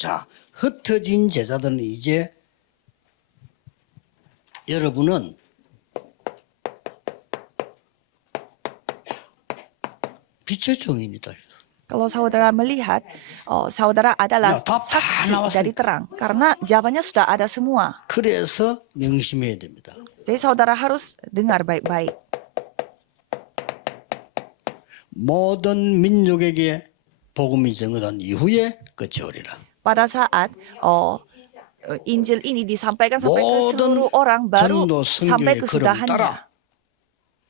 자, 흩어진 제자들은 이제 여러분은 빛의 증인이다. Kalau saudara melihat, saudara adalah Ya, 다 saksi 나왔으니까. dari terang. Karena jawabannya sudah ada semua. 그래서 명심해야 됩니다. Jadi saudara harus dengar baik-baik. 모든 민족에게 복음이 전거된 이후에 끝이 오리라. Pada saat Injil ini disampaikan sampai ke 모든 seluruh orang, baru 전도 sampai 성교의 흐름 따라 kesudahannya.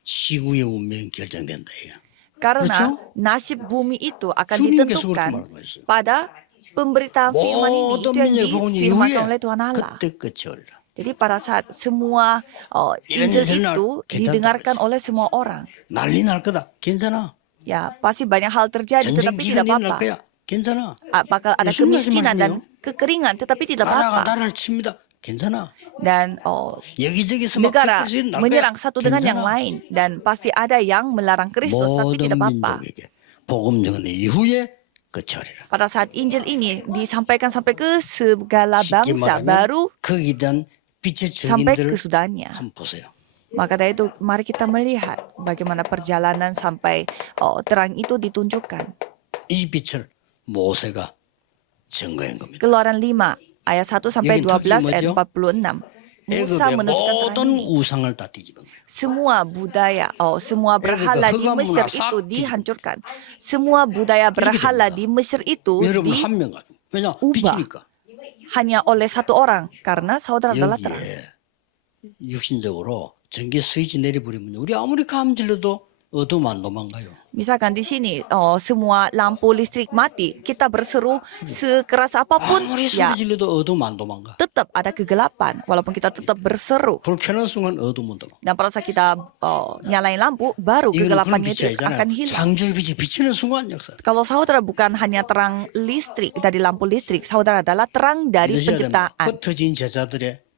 지구의 운명이 결정된다. 이거. Karena nasib bumi itu akan 주님께서 그렇게 ditentukan 말씀하셨어요. pada pemberitaan firman ini. 모든 Itu yang 민족의 복음이 difirmankan 이후에 oleh Tuhan Allah. 그때 끝이 오리라. Jadi pada saat semua 이런 Injil 일이 itu 괜찮다 didengarkan 그랬어요. oleh semua orang. 난리 날 거다. 괜찮아. Ya, pasti banyak hal terjadi, 전쟁 tetapi tidak 기근이 날 apa-apa. 거야. 괜찮아. Bakal ada 무슨 kemiskinan dan 말씀하시네요? kekeringan, tetapi tidak 나라가 apa-apa. 나라를 칩니다. 괜찮아. Dan 여기저기서 막 negara 섞어서 날 menyerang 거야. satu dengan yang 괜찮아. lain, dan pasti ada yang melarang Kristus, tapi 모든 tidak apa-apa. 민족에게 복음 전의 이후에 끝이 오리라. Pada saat Injil ini disampaikan sampai ke segala 쉽게 bangsa, 말하면 baru 거기에 대한 빛의 sampai 증인들을 kesudahannya. 한번 보세요. Maka dari itu, mari kita melihat bagaimana perjalanan sampai terang itu ditunjukkan. 이 빛을 모세가 증거한 겁니다. Keluaran 5 ayat 1 sampai 여긴 12 특징이 ayat 뭐죠? 46. Musa 애굽의 menunjukkan terang 모든 ini. 우상을 다 뒤집은 거예요. Semua budaya, semua berhala di 흑암 Mesir 문화 itu 싹 dihancurkan. Semua budaya berhala 됩니다. di Mesir itu 여러분 한 명 가지고. 왜냐? ubah. 빛이니까. hanya oleh satu orang, karena saudara adalah terang. 여기에 육신적으로 전기 스위치 내려버리면 우리 아무리 감질러도 어둠 안 도망가요. Misalkan di sini semua lampu listrik mati, kita berseru sekeras apapun, 아무리 ya 소리 질러도 어둠 안 도망가. tetap ada kegelapan. Walaupun kita tetap berseru. 불 켜는 순간 어둠은 도망가. Dan pada saat kita nyalain lampu, baru 이거는 그런 kegelapannya 빛이 itu akan 아니잖아요. hilang. 창조의 빛이 비치는 순간 역사. Kalau saudara bukan hanya terang listrik dari lampu listrik, saudara adalah terang dari 믿으셔야 됩니다. penciptaan. 흩어진 제자들의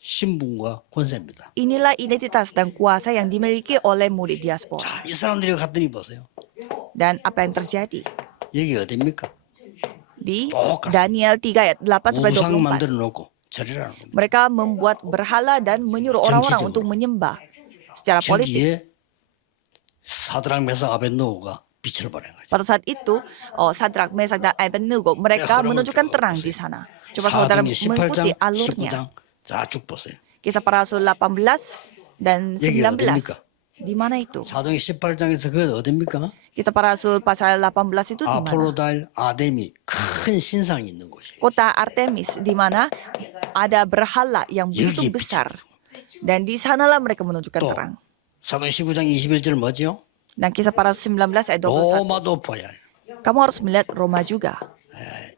신분과 권세입니다. Inilah identitas dan kuasa yang dimiliki oleh murid diaspora. 자, 이 사람들이 갔더니 보세요. Dan apa yang terjadi? 여기 어디입니까? Di 똑같습니다. Daniel 3 ayat 8 sampai 우상 24. 만들어 놓고 절이라는 겁니다. Mereka membuat berhala dan menyuruh orang-orang 정치적으로. untuk menyembah secara politik. 저기에 사드락 메삭 아벤노고가 빛을 발한 거죠. Pada saat itu, Sadrak, Mesak, dan Abednego, mereka 흐름을 menunjukkan 쭉 terang 보세요. di sana. Coba saudara 사도행전 mengikuti 18장, alurnya. 19장 자 쭉 보세요. Kisah para Rasul 18 dan 여기 19. 어딥니까? Di mana itu? 사도행 18장에서 그 어딥니까? Kisah para Rasul pasal 18 itu di mana? 아폴로달 아데미 큰 신상이 있는 곳이에요. Kota Artemis, di mana ada berhala yang begitu 여기 besar. Dan di sanalah mereka menunjukkan 또 terang. 사도행 19장 21절 뭐지요? Dan kisah para Rasul 19 ayat 21. 로마도 봐야 해요. Kamu harus melihat Roma juga.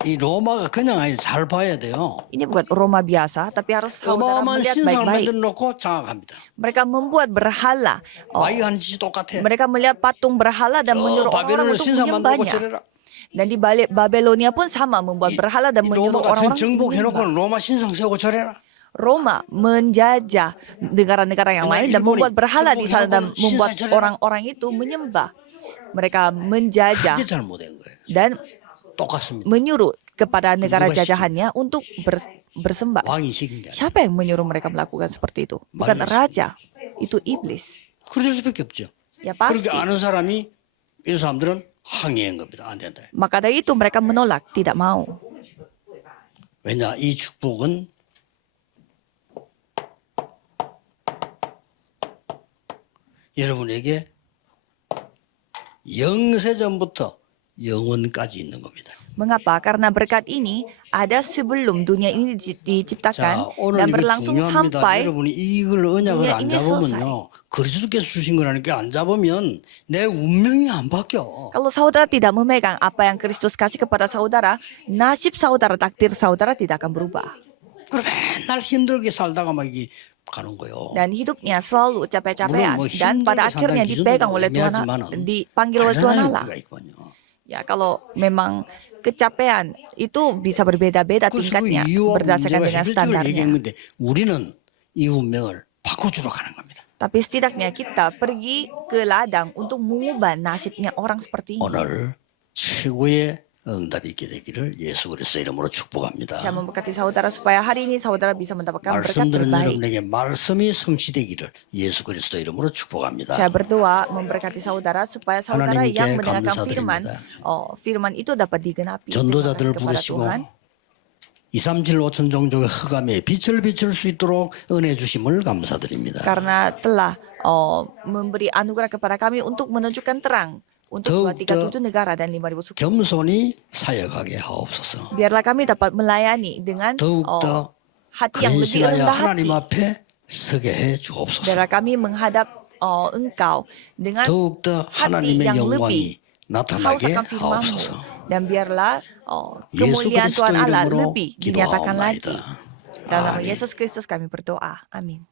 이 로마가 그냥 아니 잘 봐야 돼요. Ini bukan Roma biasa, tapi harus saudara 어마어마한 melihat 신상을 baik-baik. 만들어 놓고 장악합니다. Mereka membuat berhala. 마이가 하는 짓이 똑같아. Mereka melihat patung berhala dan 저 menyuruh orang-orang 바벨론을 untuk 신상 만들고 menyembahnya. 저래라. Dan di balik Babelonia pun sama, membuat berhala dan 이 menyuruh 로마가 전 orang-orang untuk 정복해놓고 menyembah. 로마 신상 세우고 저래라. Roma menjajah negara-negara yang lain dan membuat berhala di sana dan membuat orang-orang itu menyembah. Mereka menjajah 그게 잘못된 거예요. dan 똑같습니다. menyuruh kepada negara jajahannya untuk bersembah. 왕이 시킨 게 아니에요. Siapa yang menyuruh mereka melakukan seperti itu? Bukan Manusia. raja, itu iblis. 그럴 수밖에 없죠. Ya pasti. 그렇게 아는 사람이 이 사람들은 항의한 겁니다. 안 된다. Maka dari itu mereka menolak, tidak mau. 왜냐 이 축복은 여러분에게 영세전부터 영원까지 있는 겁니다. Mengapa? Karena berkat ini ada sebelum dunia ini 자, diciptakan 오늘 dan 이거 berlangsung 중요합니다. sampai 여러분이 이걸 언약을 dunia 안 ini 잡으면요. 그리스도께서 주신 거라니까 안 잡으면 내 운명이 안 바뀌어. kalau saudara tidak memegang apa yang Kristus kasih kepada saudara, nasib saudara, takdir saudara tidak akan berubah. 그럼 맨날 힘들게 살다가 막 이게 가는 거요. Dan hidupnya selalu capek-capean. 물론 뭐 Dan pada 힘들게 akhirnya 산다는 dipegang 기준도 oleh Tuhan, 애매하지만은 dipanggil oleh Tuhan 알잖아요, Allah. 우리가 있거든요. Ya kalau memang kecapean itu bisa berbeda-beda 그래서 그 tingkatnya 이유와 berdasarkan 문제가 dengan 해결책을 얘기한 standarnya. 건데 우리는 이 운명을 바꿔주러 가는 겁니다. Tapi setidaknya kita pergi ke ladang untuk mengubah nasibnya orang seperti ini. 오늘 최고의 응답이 있게 되기를 예수 그리스도 이름으로 축복합니다. Saya memberkati saudara supaya hari ini saudara bisa mendapatkan berkat 말씀 들은 terbaik. 여러분에게 말씀이 성취되기를 예수 그리스도 이름으로 축복합니다. Saya berdoa memberkati saudara supaya saudara 하나님께 yang mendengarkan 감사드립니다. firman itu dapat digenapi. Terima 전도자들을 kasih kepada 부르시고 Tuhan. 237 5천 종족의 흑암에 빛을 비출 수 있도록 은혜 주심을 감사드립니다. Karena telah memberi anugerah kepada kami untuk menunjukkan terang untuk 237 negara dan 5.000 suku. 겸손히 사역하게 하옵소서. Biarlah kami dapat melayani dengan 더욱더 hati yang lebih 근신하여 rendah 하나님 hati. 앞에 서게 해 주옵소서. Biarlah kami menghadap Engkau dengan 더욱더 hati 하나님의 yang 영광이 lebih 나타나게 haus akan firman-Mu. 하옵소서. Dan biarlah 예수 kemuliaan 그리스도 Tuhan Allah 이름으로 lebih dinyatakan lagi. 기도하옵나이다. Dalam nama 아멘. Yesus Kristus kami berdoa. Amin.